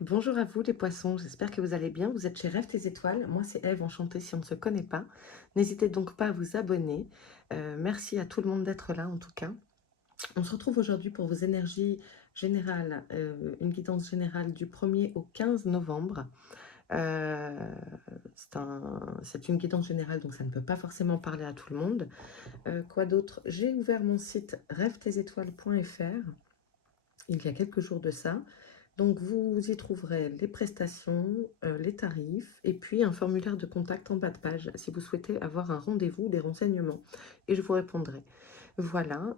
Bonjour à vous les poissons, j'espère que vous allez bien. Vous êtes chez Rêve tes étoiles. Moi c'est Eve, enchantée si on ne se connaît pas. N'hésitez donc pas à vous abonner. Merci à tout le monde d'être là en tout cas. On se retrouve aujourd'hui pour vos énergies générales, une guidance générale du 1er au 15 novembre. Euh, c'est une guidance générale, donc ça ne peut pas forcément parler à tout le monde. Quoi d'autre? J'ai ouvert mon site rêve-tes-étoiles.fr il y a quelques jours de ça. Donc, vous y trouverez les prestations, les tarifs et puis un formulaire de contact en bas de page si vous souhaitez avoir un rendez-vous, des renseignements. Et je vous répondrai. Voilà.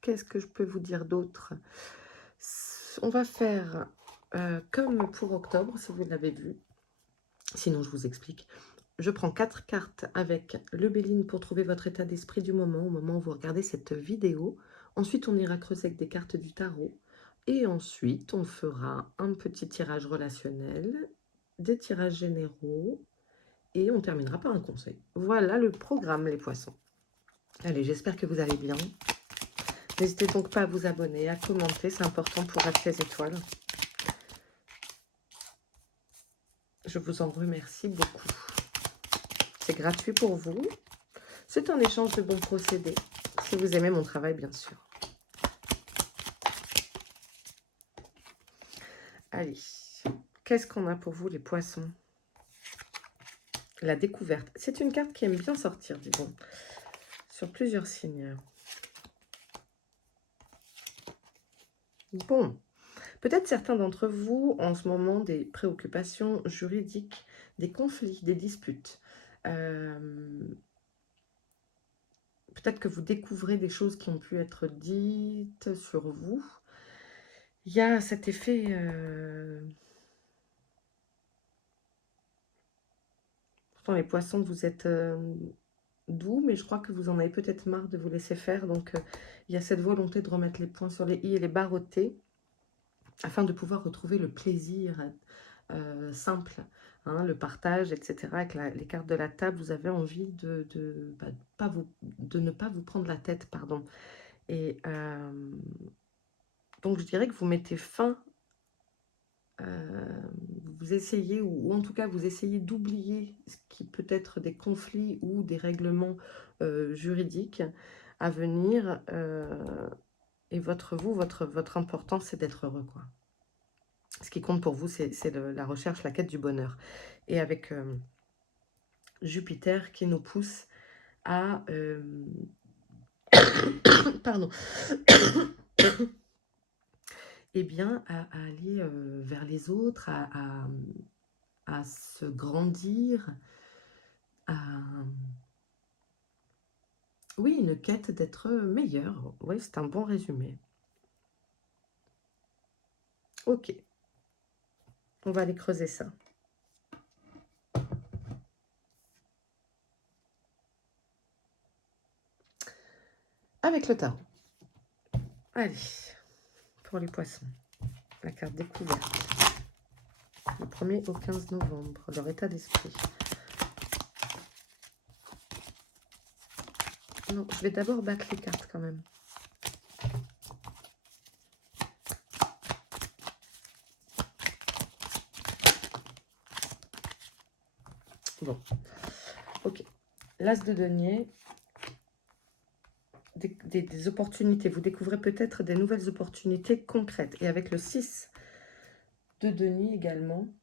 Qu'est-ce que je peux vous dire d'autre? On va faire comme pour octobre, si vous l'avez vu. Sinon, je vous explique. Je prends 4 cartes avec le Béline pour trouver votre état d'esprit du moment, au moment où vous regardez cette vidéo. Ensuite, on ira creuser avec des cartes du tarot. Et ensuite, on fera un petit tirage relationnel, des tirages généraux, et on terminera par un conseil. Voilà le programme, les poissons. Allez, j'espère que vous allez bien. N'hésitez donc pas à vous abonner, à commenter, c'est important pour Rêve tes étoiles. Je vous en remercie beaucoup. C'est gratuit pour vous. C'est un échange de bons procédés, si vous aimez mon travail, bien sûr. Allez, qu'est-ce qu'on a pour vous, les poissons? La découverte. C'est une carte qui aime bien sortir, disons, sur plusieurs signes. Bon, peut-être certains d'entre vous, en ce moment, des préoccupations juridiques, des conflits, des disputes. Peut-être que vous découvrez des choses qui ont pu être dites sur vous. Il y a cet effet... Pourtant, les poissons, vous êtes doux, mais je crois que vous en avez peut-être marre de vous laisser faire. Donc, il y a cette volonté de remettre les points sur les i et les barres au t, afin de pouvoir retrouver le plaisir simple, hein, le partage, etc. Avec les cartes de la table, vous avez envie de ne pas vous prendre la tête, pardon. Et donc, je dirais que vous mettez fin, vous essayez, ou en tout cas, vous essayez d'oublier ce qui peut être des conflits ou des règlements juridiques à venir. Et votre important, c'est d'être heureux, quoi. Ce qui compte pour vous, c'est la recherche, la quête du bonheur. Et avec Jupiter qui nous pousse à... pardon. Eh bien, à aller vers les autres, à se grandir, à... Oui, une quête d'être meilleur. Oui, c'est un bon résumé. Ok, on va aller creuser ça. Avec le tarot. Allez, pour les poissons. La carte découverte. Le 1er au 15 novembre. Leur état d'esprit. Non, je vais d'abord battre les cartes quand même. Bon, ok. L'As de denier, des opportunités. Vous découvrez peut-être des nouvelles opportunités concrètes. Et avec le 6 de denier également,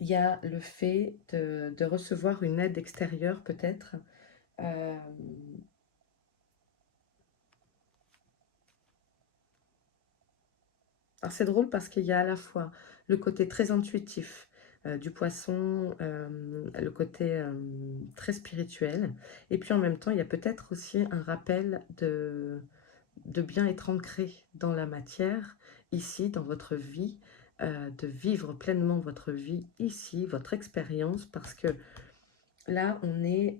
il y a le fait de recevoir une aide extérieure peut-être. Alors c'est drôle parce qu'il y a à la fois le côté très intuitif du poisson, le côté très spirituel, et puis en même temps il y a peut-être aussi un rappel de bien être ancré dans la matière, ici, dans votre vie, de vivre pleinement votre vie ici, votre expérience, parce que là on est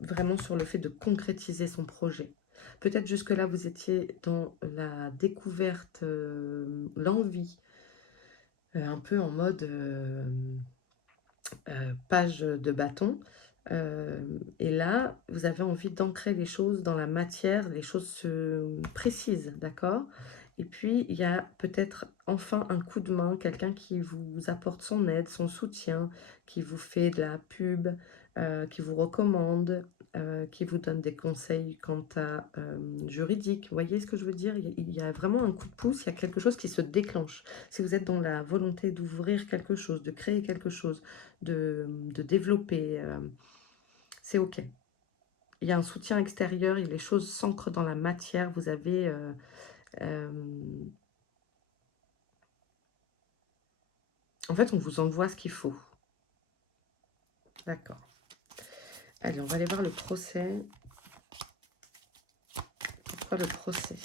vraiment sur le fait de concrétiser son projet. Peut-être jusque-là, vous étiez dans la découverte, l'envie, un peu en mode page de bâton. Et là, vous avez envie d'ancrer les choses dans la matière, les choses précises, d'accord? Et puis, il y a peut-être enfin un coup de main, quelqu'un qui vous apporte son aide, son soutien, qui vous fait de la pub, qui vous recommande, qui vous donne des conseils quant à juridique. Vous voyez ce que je veux dire? Il y a vraiment un coup de pouce, il y a quelque chose qui se déclenche. Si vous êtes dans la volonté d'ouvrir quelque chose, de créer quelque chose, de développer, c'est OK. Il y a un soutien extérieur et les choses s'ancrent dans la matière. Vous avez... en fait, on vous envoie ce qu'il faut. D'accord. Allez, on va aller voir le procès. Pourquoi le procès?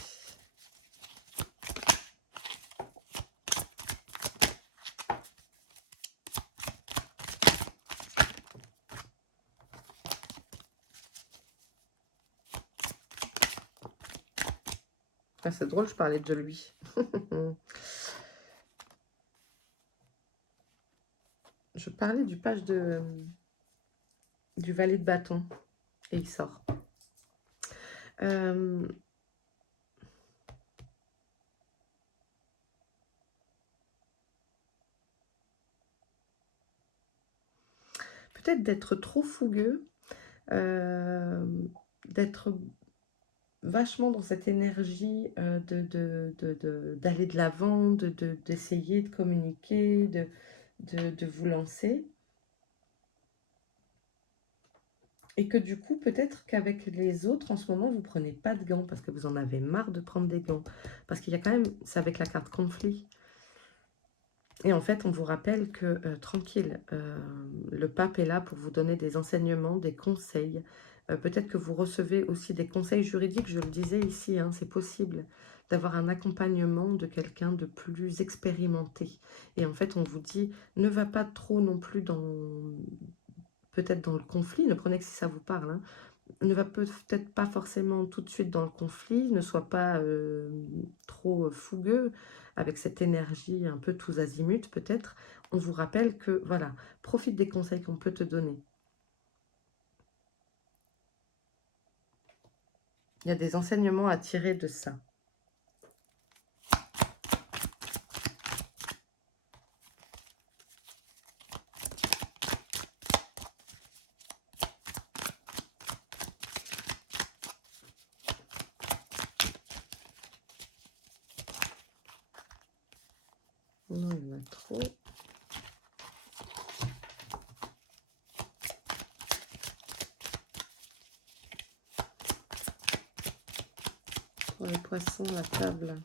Ah, c'est drôle, je parlais de lui. Je parlais du page du valet de bâton. Et il sort. Euh, Peut-être d'être trop fougueux, d'être vachement dans cette énergie d'aller de l'avant, d'essayer de communiquer, de vous lancer. Et que du coup, peut-être qu'avec les autres, en ce moment, vous prenez pas de gants parce que vous en avez marre de prendre des gants. Parce qu'il y a quand même, c'est avec la carte conflit. Et en fait, on vous rappelle que, tranquille, le pape est là pour vous donner des enseignements, des conseils. Peut-être que vous recevez aussi des conseils juridiques, je le disais ici, hein, c'est possible d'avoir un accompagnement de quelqu'un de plus expérimenté. Et en fait, on vous dit, ne va pas trop non plus peut-être dans le conflit, ne prenez que si ça vous parle, hein, ne va peut-être pas forcément tout de suite dans le conflit, ne soit pas trop fougueux avec cette énergie un peu tous azimuts peut-être. On vous rappelle que, voilà, profite des conseils qu'on peut te donner. Il y a des enseignements à tirer de ça. Non, il y en a trop. Pour les poissons, la table.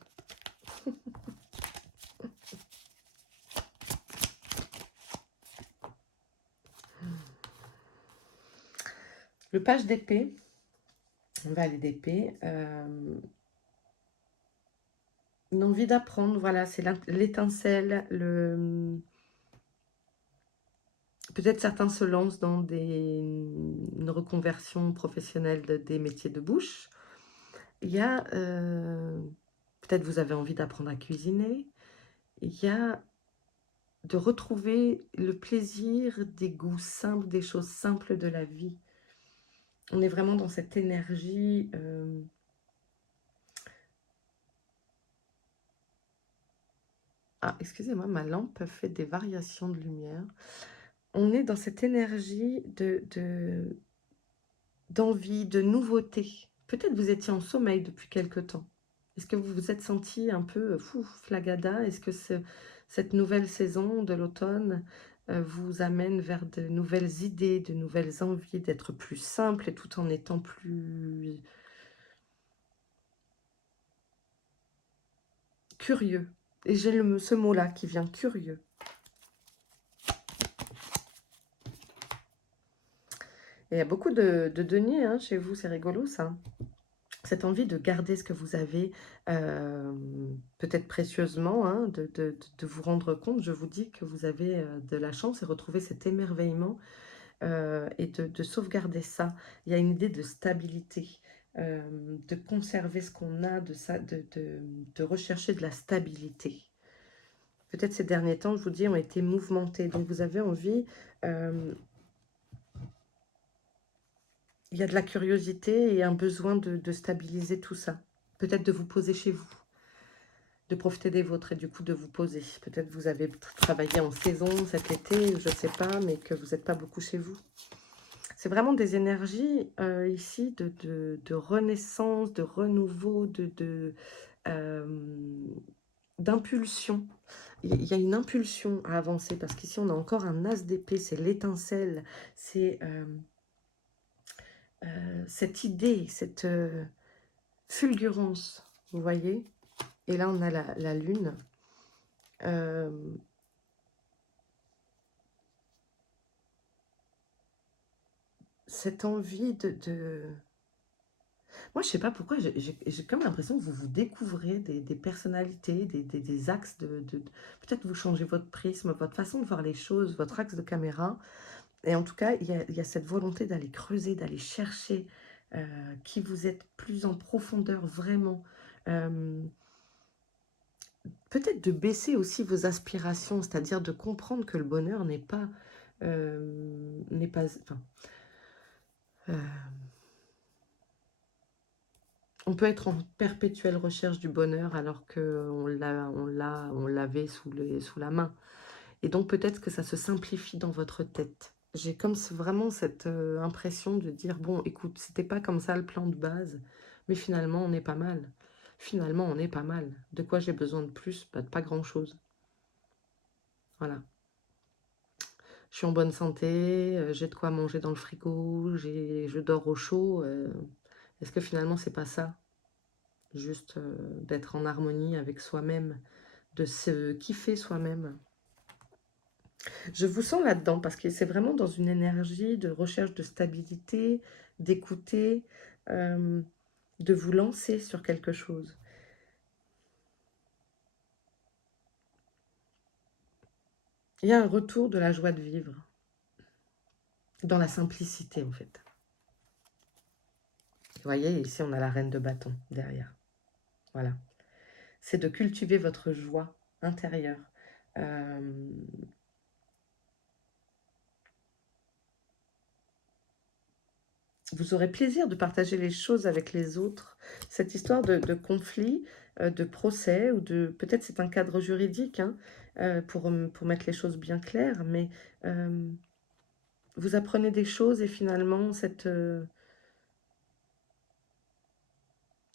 Le page d'épée. On va aller d'épée. Une envie d'apprendre, voilà, c'est l'étincelle, peut-être certains se lancent dans une reconversion professionnelle des métiers de bouche. Il y a, peut-être vous avez envie d'apprendre à cuisiner. Il y a de retrouver le plaisir des goûts simples, des choses simples de la vie. On est vraiment dans cette énergie. Ah, excusez-moi, ma lampe fait des variations de lumière. On est dans cette énergie d'envie, de nouveauté. Peut-être vous étiez en sommeil depuis quelque temps. Est-ce que vous vous êtes senti un peu fou, flagada? Est-ce que cette nouvelle saison de l'automne vous amène vers de nouvelles idées, de nouvelles envies, d'être plus simple et tout en étant plus curieux? Et j'ai ce mot-là qui vient, curieux. Et il y a beaucoup de deniers hein, chez vous, c'est rigolo ça. Cette envie de garder ce que vous avez, peut-être précieusement, hein, de vous rendre compte, je vous dis que vous avez de la chance et retrouver cet émerveillement et de sauvegarder ça. Il y a une idée de stabilité, de conserver ce qu'on a, de rechercher de la stabilité. Peut-être ces derniers temps, je vous dis, ont été mouvementés. Donc vous avez envie, il y a de la curiosité et un besoin de stabiliser tout ça. Peut-être de vous poser chez vous. de profiter des vôtres et du coup de vous poser. Peut-être vous avez travaillé en saison cet été, je ne sais pas, mais que vous n'êtes pas beaucoup chez vous. C'est vraiment des énergies ici de renaissance, de renouveau, d'impulsion. Il y a une impulsion à avancer parce qu'ici on a encore un as d'épée, c'est l'étincelle, c'est cette idée, cette fulgurance, vous voyez. Et là on a la lune. Cette envie Moi, je sais pas pourquoi, j'ai comme l'impression que vous vous découvrez des personnalités, des axes peut-être vous changez votre prisme, votre façon de voir les choses, votre axe de caméra. Et en tout cas, il y a cette volonté d'aller creuser, d'aller chercher qui vous êtes plus en profondeur vraiment. Euh, Peut-être de baisser aussi vos aspirations, c'est-à-dire de comprendre que le bonheur n'est pas... enfin, on peut être en perpétuelle recherche du bonheur alors qu'on on l'avait sous la main. Et donc peut-être que ça se simplifie dans votre tête. J'ai comme vraiment cette impression de dire, bon, écoute, c'était pas comme ça le plan de base, mais finalement on est pas mal. Finalement on est pas mal. De quoi j'ai besoin de plus? Bah, de pas grand-chose. Voilà. Je suis en bonne santé, j'ai de quoi manger dans le frigo, je dors au chaud. Est-ce que finalement c'est pas ça? Juste d'être en harmonie avec soi-même, de se kiffer soi-même. Je vous sens là-dedans parce que c'est vraiment dans une énergie de recherche de stabilité, d'écouter, de vous lancer sur quelque chose. Il y a un retour de la joie de vivre, dans la simplicité en fait. Vous voyez, ici on a la reine de bâton derrière. Voilà. C'est de cultiver votre joie intérieure. Vous aurez plaisir de partager les choses avec les autres. Cette histoire de conflit, de procès, ou de... Peut-être c'est un cadre juridique, hein, pour mettre les choses bien claires, mais vous apprenez des choses et finalement, ce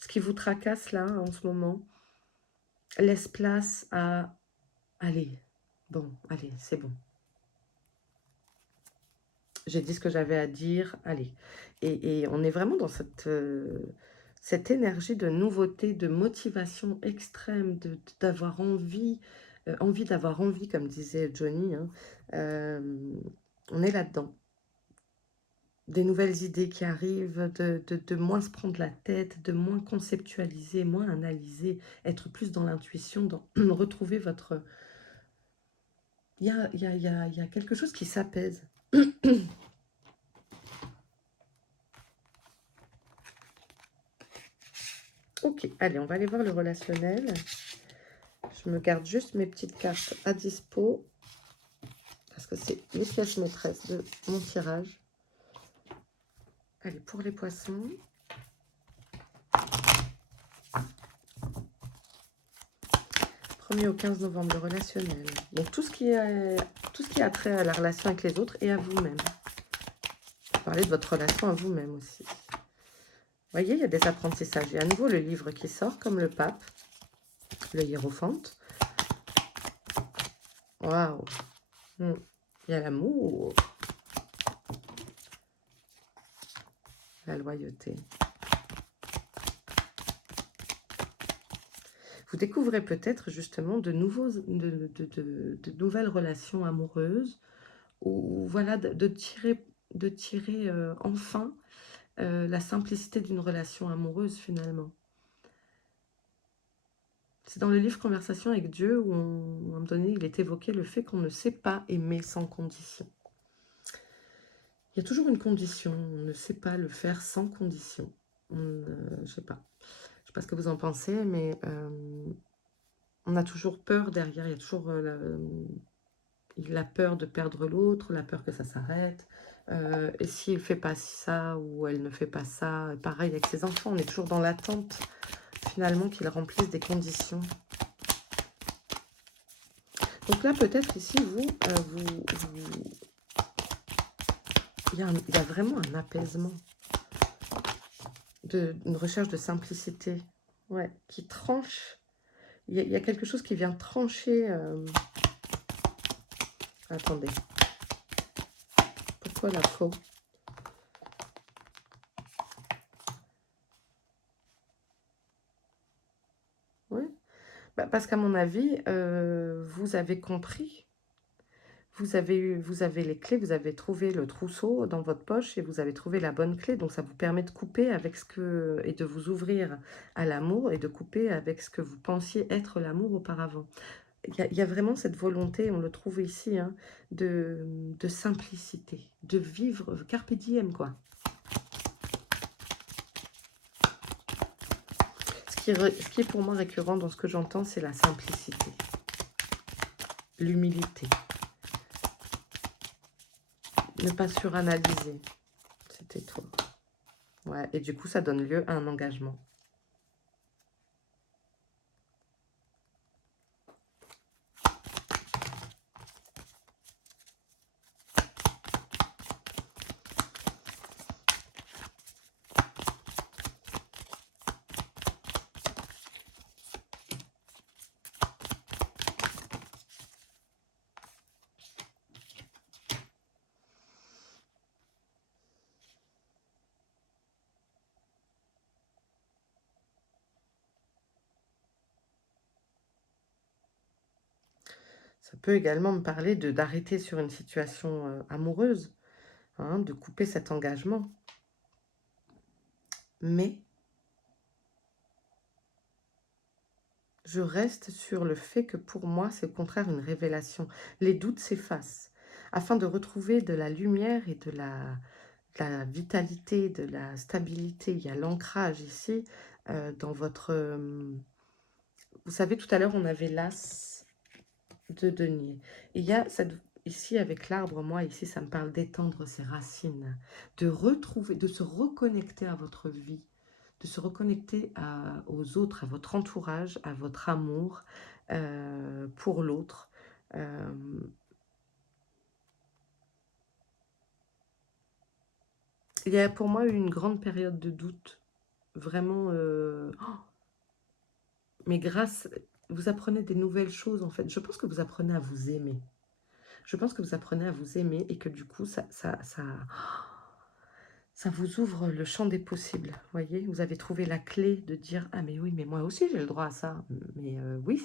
qui vous tracasse là, en ce moment, laisse place à... Allez, bon, allez, c'est bon. J'ai dit ce que j'avais à dire, allez. Et on est vraiment dans cette énergie de nouveauté, de motivation extrême, d'avoir envie, d'avoir envie, comme disait Johnny. Hein. On est là-dedans. Des nouvelles idées qui arrivent, de moins se prendre la tête, de moins conceptualiser, moins analyser, être plus dans l'intuition, retrouver votre... Il y a quelque chose qui s'apaise. Ok, allez, on va aller voir le relationnel. Je me garde juste mes petites cartes à dispo, parce que c'est les pièces maîtresses de mon tirage. Allez, pour les poissons. Au 15 novembre, le relationnel. Donc tout ce qui a trait à la relation avec les autres et à vous-même. Parlez de votre relation à vous-même aussi. Vous voyez, il y a des apprentissages. Et à nouveau, le livre qui sort, comme le pape, le hiérophante. Waouh! Il y a l'amour. La loyauté. Vous découvrez peut-être justement de nouvelles relations amoureuses, ou voilà, de tirer enfin la simplicité d'une relation amoureuse finalement. C'est dans le livre Conversation avec Dieu où, à un moment donné, il est évoqué le fait qu'on ne sait pas aimer sans condition. Il y a toujours une condition, on ne sait pas le faire sans condition. Je ne sais pas. Je sais pas ce que vous en pensez, mais on a toujours peur derrière, il y a toujours la peur de perdre l'autre, la peur que ça s'arrête. Et s'il ne fait pas ça ou elle ne fait pas ça, pareil avec ses enfants, on est toujours dans l'attente finalement qu'ils remplissent des conditions. Donc là, peut-être ici, il y a vraiment un apaisement, une recherche de simplicité, ouais, qui tranche. Il y a quelque chose qui vient trancher. Attendez, pourquoi la faux? Ouais. Bah, parce qu'à mon avis, vous avez compris. Vous avez les clés, vous avez trouvé le trousseau dans votre poche et vous avez trouvé la bonne clé. Donc ça vous permet de couper avec ce que et de vous ouvrir à l'amour et de couper avec ce que vous pensiez être l'amour auparavant. Il y a vraiment cette volonté, on le trouve ici, hein, de simplicité, de vivre carpe diem, quoi. Ce qui est pour moi récurrent dans ce que j'entends, c'est la simplicité, l'humilité, ne pas suranalyser. C'était tout. Ouais, et du coup, ça donne lieu à un engagement. Ça peut également me parler d'arrêter sur une situation amoureuse, hein, de couper cet engagement. Mais je reste sur le fait que pour moi, c'est au contraire une révélation. Les doutes s'effacent. Afin de retrouver de la lumière et de la vitalité, de la stabilité, il y a l'ancrage ici dans votre... vous savez, tout à l'heure, on avait l'as de denier. Il y a ici, avec l'arbre, moi, ici, ça me parle d'étendre ses racines, de retrouver, de se reconnecter à votre vie, de se reconnecter aux autres, à votre entourage, à votre amour pour l'autre. Il y a pour moi eu une grande période de doute, vraiment, mais vous apprenez des nouvelles choses en fait. Je pense que vous apprenez à vous aimer. Je pense que vous apprenez à vous aimer et que du coup, ça vous ouvre le champ des possibles, voyez? Vous avez trouvé la clé de dire: «Ah mais oui, mais moi aussi j'ai le droit à ça». Mais oui,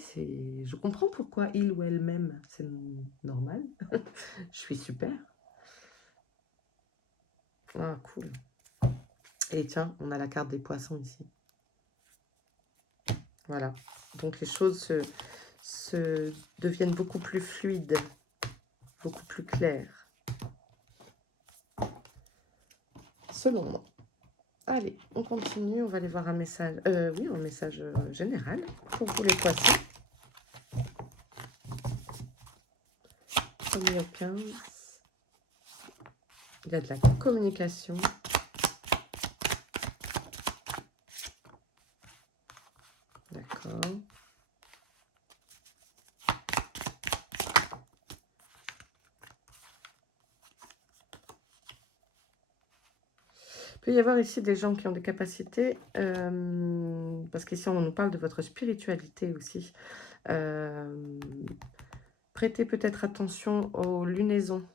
je comprends pourquoi il ou elle m'aime, c'est normal. Je suis super. Ah cool. Et tiens, on a la carte des poissons ici. Voilà. Donc les choses se deviennent beaucoup plus fluides, beaucoup plus claires, selon moi. Allez, on continue, on va aller voir un message, oui, un message général pour vous les poissons. Premier au 15. Il y a de la communication. D'accord. Il peut y avoir ici des gens qui ont des capacités, parce qu'ici on nous parle de votre spiritualité aussi. Prêtez peut-être attention aux lunaisons,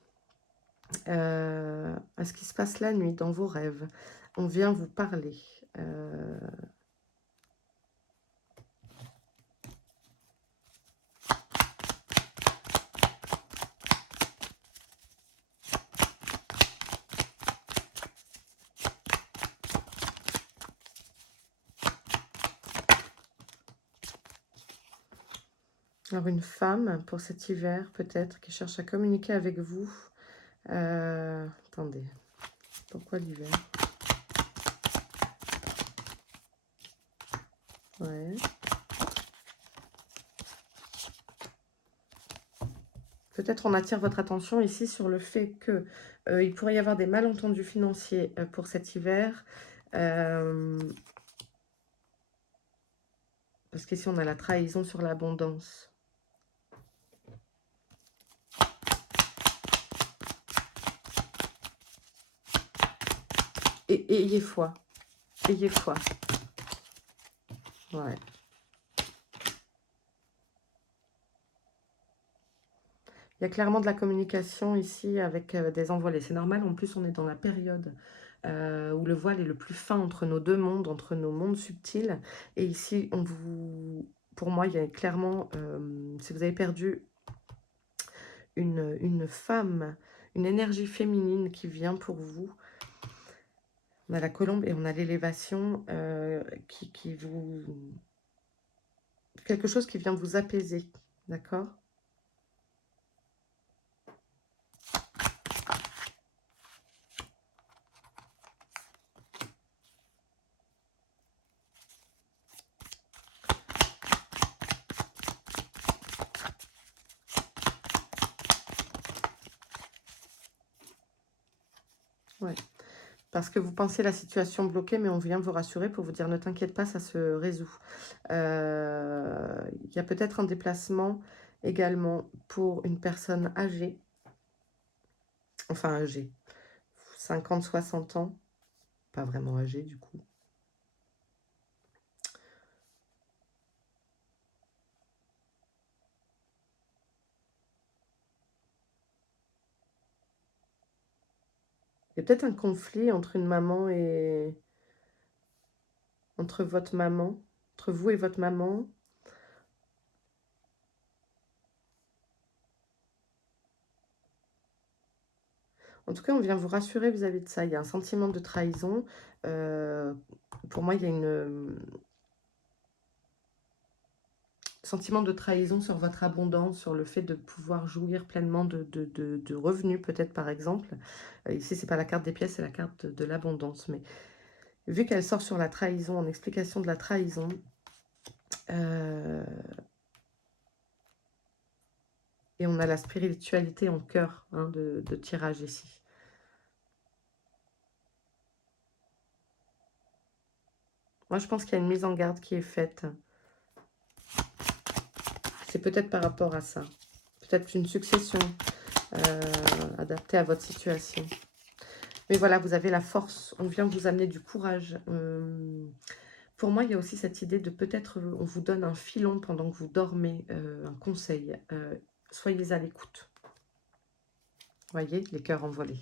à ce qui se passe la nuit dans vos rêves. On vient vous parler. Alors une femme pour cet hiver peut-être qui cherche à communiquer avec vous. Attendez, pourquoi l'hiver? Ouais. Peut-être on attire votre attention ici sur le fait que il pourrait y avoir des malentendus financiers pour cet hiver. Parce qu'ici on a la trahison sur l'abondance. Et ayez foi. Ayez foi. Ouais. Il y a clairement de la communication ici avec des envolées. C'est normal, en plus on est dans la période où le voile est le plus fin entre nos deux mondes, entre nos mondes subtils. Et ici, pour moi, il y a clairement, si vous avez perdu une femme, une énergie féminine qui vient pour vous, on a la colombe et on a l'élévation qui vous... Quelque chose qui vient vous apaiser, d'accord? Ouais. Parce que vous pensez la situation bloquée, mais on vient vous rassurer pour vous dire ne t'inquiète pas, ça se résout. Il y a peut-être un déplacement également pour une personne âgée, enfin âgée, 50-60 ans, pas vraiment âgée du coup. Il y a peut-être un conflit entre une maman et... entre votre maman, entre vous et votre maman. En tout cas, on vient vous rassurer vis-à-vis de ça. Il y a un sentiment de trahison. Pour moi, il y a une sentiment de trahison sur votre abondance, sur le fait de pouvoir jouir pleinement de revenus, peut-être par exemple. Ici, c'est pas la carte des pièces, c'est la carte de l'abondance. Mais vu qu'elle sort sur la trahison, en explication de la trahison, et on a la spiritualité en cœur hein, de tirage ici. Moi, je pense qu'il y a une mise en garde qui est faite. C'est peut-être par rapport à ça. Peut-être une succession adaptée à votre situation. Mais voilà, vous avez la force. On vient vous amener du courage. Pour moi, il y a aussi cette idée de peut-être, on vous donne un filon pendant que vous dormez, un conseil. Soyez à l'écoute. Voyez, les cœurs envolés.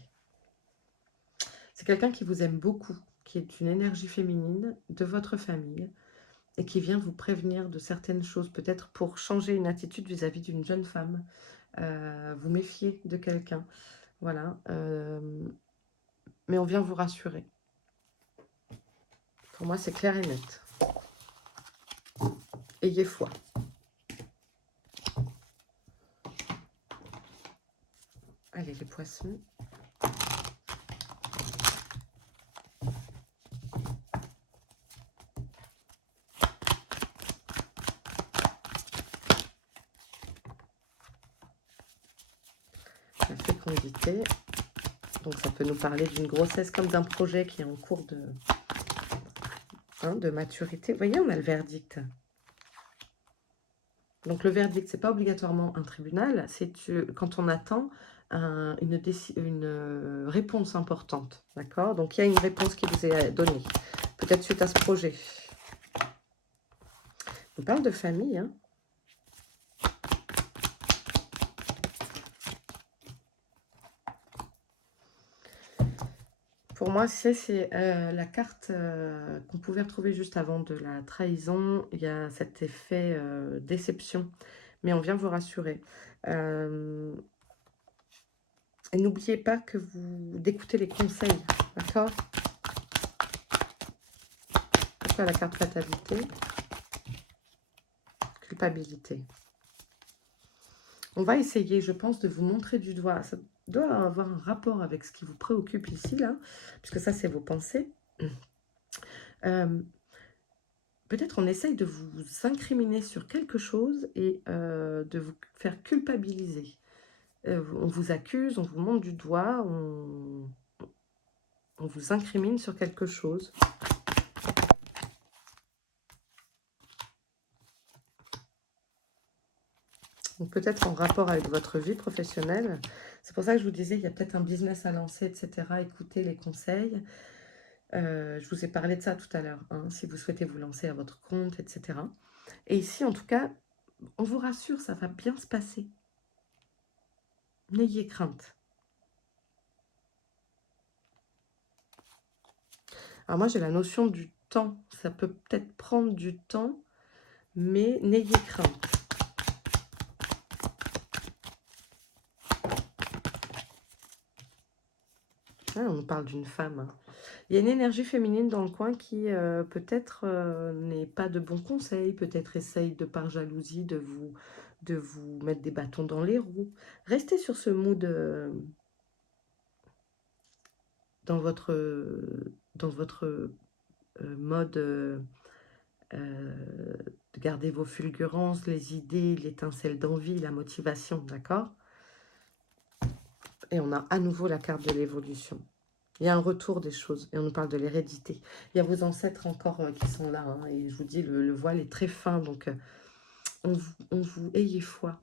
C'est quelqu'un qui vous aime beaucoup, qui est une énergie féminine de votre famille et qui vient vous prévenir de certaines choses, peut-être pour changer une attitude vis-à-vis d'une jeune femme. Vous méfiez de quelqu'un. Voilà. Mais on vient vous rassurer. Pour moi, c'est clair et net. Ayez foi. Allez, les poissons. La fécondité. Donc, ça peut nous parler d'une grossesse comme d'un projet qui est en cours de maturité. Vous voyez, on a le verdict. Donc, le verdict, ce n'est pas obligatoirement un tribunal. C'est quand on attend une réponse importante. D'accord? Donc, il y a une réponse qui vous est donnée. Peut-être suite à ce projet. On parle de famille, hein. Pour moi, c'est la carte qu'on pouvait retrouver juste avant de la trahison. Il y a cet effet déception, mais on vient vous rassurer. Et n'oubliez pas que d'écouter les conseils, d'accord? Pourquoi la carte fatalité? Culpabilité. On va essayer, je pense, de vous montrer du doigt. Ça doit avoir un rapport avec ce qui vous préoccupe ici, là, puisque ça, c'est vos pensées. Peut-être on essaye de vous incriminer sur quelque chose et de vous faire culpabiliser. On vous accuse, on vous montre du doigt, on vous incrimine sur quelque chose. Donc peut-être en rapport avec votre vie professionnelle. C'est pour ça que je vous disais, il y a peut-être un business à lancer, etc. Écoutez les conseils. Je vous ai parlé de ça tout à l'heure, hein, si vous souhaitez vous lancer à votre compte, etc. Et ici, en tout cas, on vous rassure, ça va bien se passer. N'ayez crainte. Alors moi, j'ai la notion du temps. Ça peut peut-être prendre du temps, mais n'ayez crainte. Ah, on nous parle d'une femme, hein. Il y a une énergie féminine dans le coin qui peut-être n'est pas de bons conseils, peut-être essaye de par jalousie de vous mettre des bâtons dans les roues. Restez sur ce mood dans votre mode de garder vos fulgurances, les idées, l'étincelle d'envie, la motivation, d'accord? Et on a à nouveau la carte de l'évolution. Il y a un retour des choses, et on nous parle de l'hérédité. Il y a vos ancêtres encore qui sont là, hein, et je vous dis, le voile est très fin, donc ayez foi.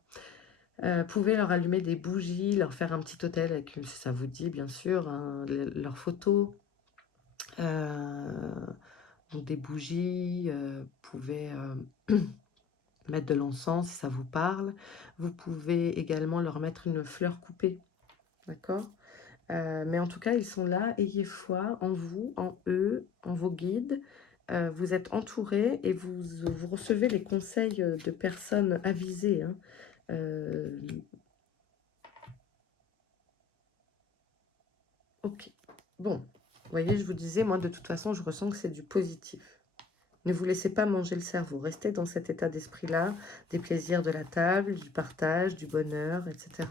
Pouvez leur allumer des bougies, leur faire un petit hôtel, avec, si ça vous dit, bien sûr, hein, leurs photos. Donc des bougies, vous pouvez mettre de l'encens si ça vous parle. Vous pouvez également leur mettre une fleur coupée, d'accord? Mais en tout cas, ils sont là. Ayez foi en vous, en eux, en vos guides. Vous êtes entourés et vous recevez les conseils de personnes avisées, hein. Ok. Bon, vous voyez, je vous disais, moi, de toute façon, je ressens que c'est du positif. Ne vous laissez pas manger le cerveau. Restez dans cet état d'esprit-là, des plaisirs de la table, du partage, du bonheur, etc.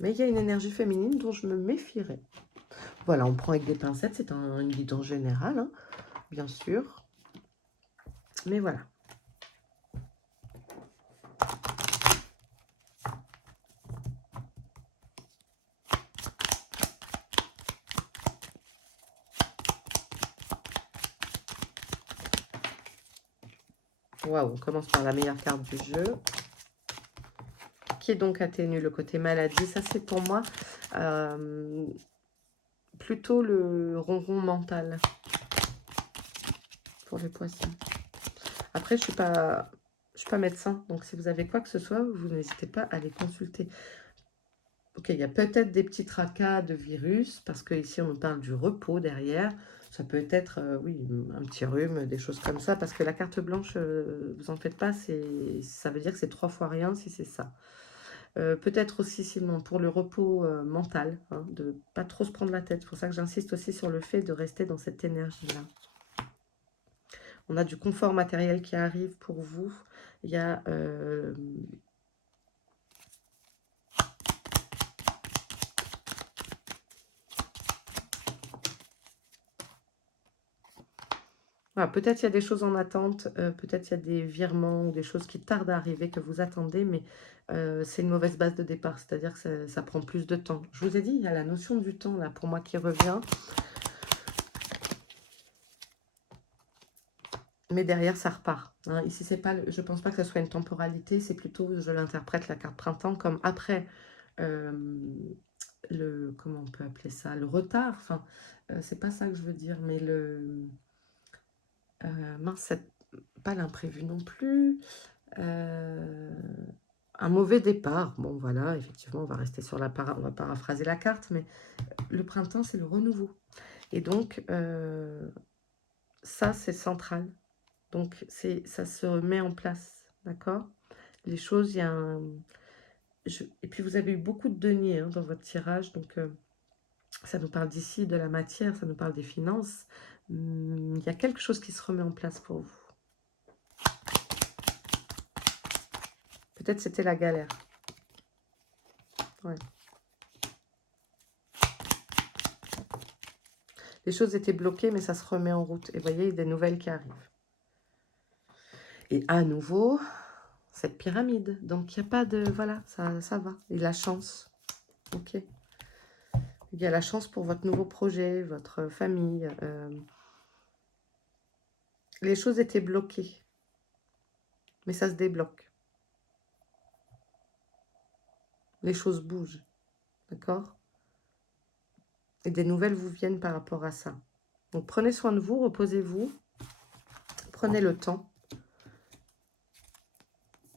Mais il y a une énergie féminine dont je me méfierais. Voilà, on prend avec des pincettes, c'est une guidance générale, hein, bien sûr. Mais voilà. Waouh, on commence par la meilleure carte du jeu. Qui donc atténue le côté maladie. Ça, c'est pour moi plutôt le ronron mental pour les poissons. Après, je suis pas médecin, donc si vous avez quoi que ce soit, vous n'hésitez pas à les consulter. Ok, il y a peut-être des petits tracas de virus, parce que ici on nous parle du repos derrière. Ça peut être, oui, un petit rhume, des choses comme ça, parce que la carte blanche, vous en faites pas, ça veut dire que c'est 3 fois rien si c'est ça. Peut-être aussi, sinon, pour le repos mental, hein, de ne pas trop se prendre la tête. C'est pour ça que j'insiste aussi sur le fait de rester dans cette énergie-là. On a du confort matériel qui arrive pour vous. Il y a... Voilà, peut-être il y a des choses en attente, peut-être il y a des virements ou des choses qui tardent à arriver, que vous attendez, mais c'est une mauvaise base de départ, c'est-à-dire que ça prend plus de temps. Je vous ai dit, il y a la notion du temps, là, pour moi, qui revient. Mais derrière, ça repart, hein. Ici, c'est pas, je ne pense pas que ce soit une temporalité, c'est plutôt, je l'interprète, la carte printemps, comme après comment on peut appeler ça, le retard, enfin, c'est pas ça que je veux dire, mais mince, c'est pas l'imprévu non plus, un mauvais départ. Bon, voilà, effectivement, on va rester sur on va paraphraser la carte, mais le printemps, c'est le renouveau. Et donc, ça, c'est central. Donc, ça se met en place, d'accord? Les choses, il y a un... Et puis, vous avez eu beaucoup de deniers hein, dans votre tirage, donc ça nous parle d'ici, de la matière, ça nous parle des finances. Il y a quelque chose qui se remet en place pour vous. Peut-être c'était la galère. Ouais. Les choses étaient bloquées, mais ça se remet en route. Et vous voyez, il y a des nouvelles qui arrivent. Et à nouveau, cette pyramide. Donc, il n'y a pas de... Voilà, ça va. Et la chance. Ok. Il y a la chance pour votre nouveau projet, votre famille. Les choses étaient bloquées. Mais ça se débloque. Les choses bougent. D'accord? Et des nouvelles vous viennent par rapport à ça. Donc prenez soin de vous, reposez-vous, prenez le temps.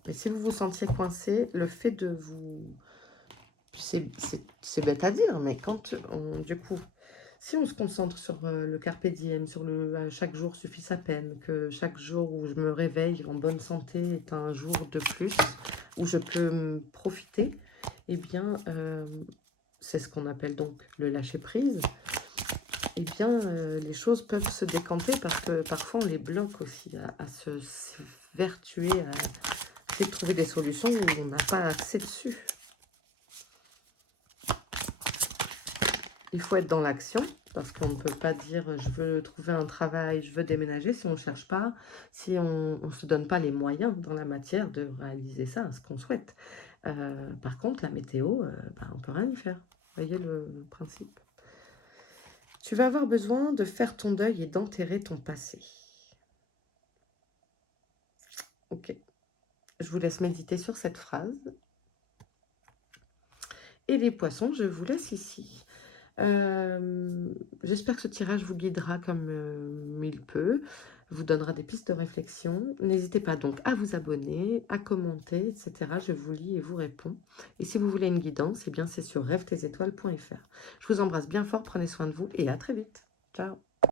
Et si vous vous sentiez coincé, le fait de vous... C'est bête à dire, mais quand on, du coup, si on se concentre sur le carpe diem, sur le chaque jour suffit sa peine, que chaque jour où je me réveille en bonne santé est un jour de plus, où je peux profiter, eh bien, c'est ce qu'on appelle donc le lâcher-prise. Eh bien, les choses peuvent se décanter parce que parfois on les bloque aussi à se vertuer, à essayer de trouver des solutions où on n'a pas accès dessus. Il faut être dans l'action, parce qu'on ne peut pas dire je veux trouver un travail, je veux déménager, si on ne cherche pas, si on ne se donne pas les moyens dans la matière de réaliser ça, ce qu'on souhaite. Par contre, la météo, on ne peut rien y faire. Vous voyez le principe. Tu vas avoir besoin de faire ton deuil et d'enterrer ton passé. Ok. Je vous laisse méditer sur cette phrase. Et les poissons, je vous laisse ici. J'espère que ce tirage vous guidera comme il peut, vous donnera des pistes de réflexion. N'hésitez pas donc à vous abonner, à commenter, etc. Je vous lis et vous réponds. Et si vous voulez une guidance, eh bien c'est sur rêve-tes-étoiles.fr. Je vous embrasse bien fort, prenez soin de vous et à très vite. Ciao.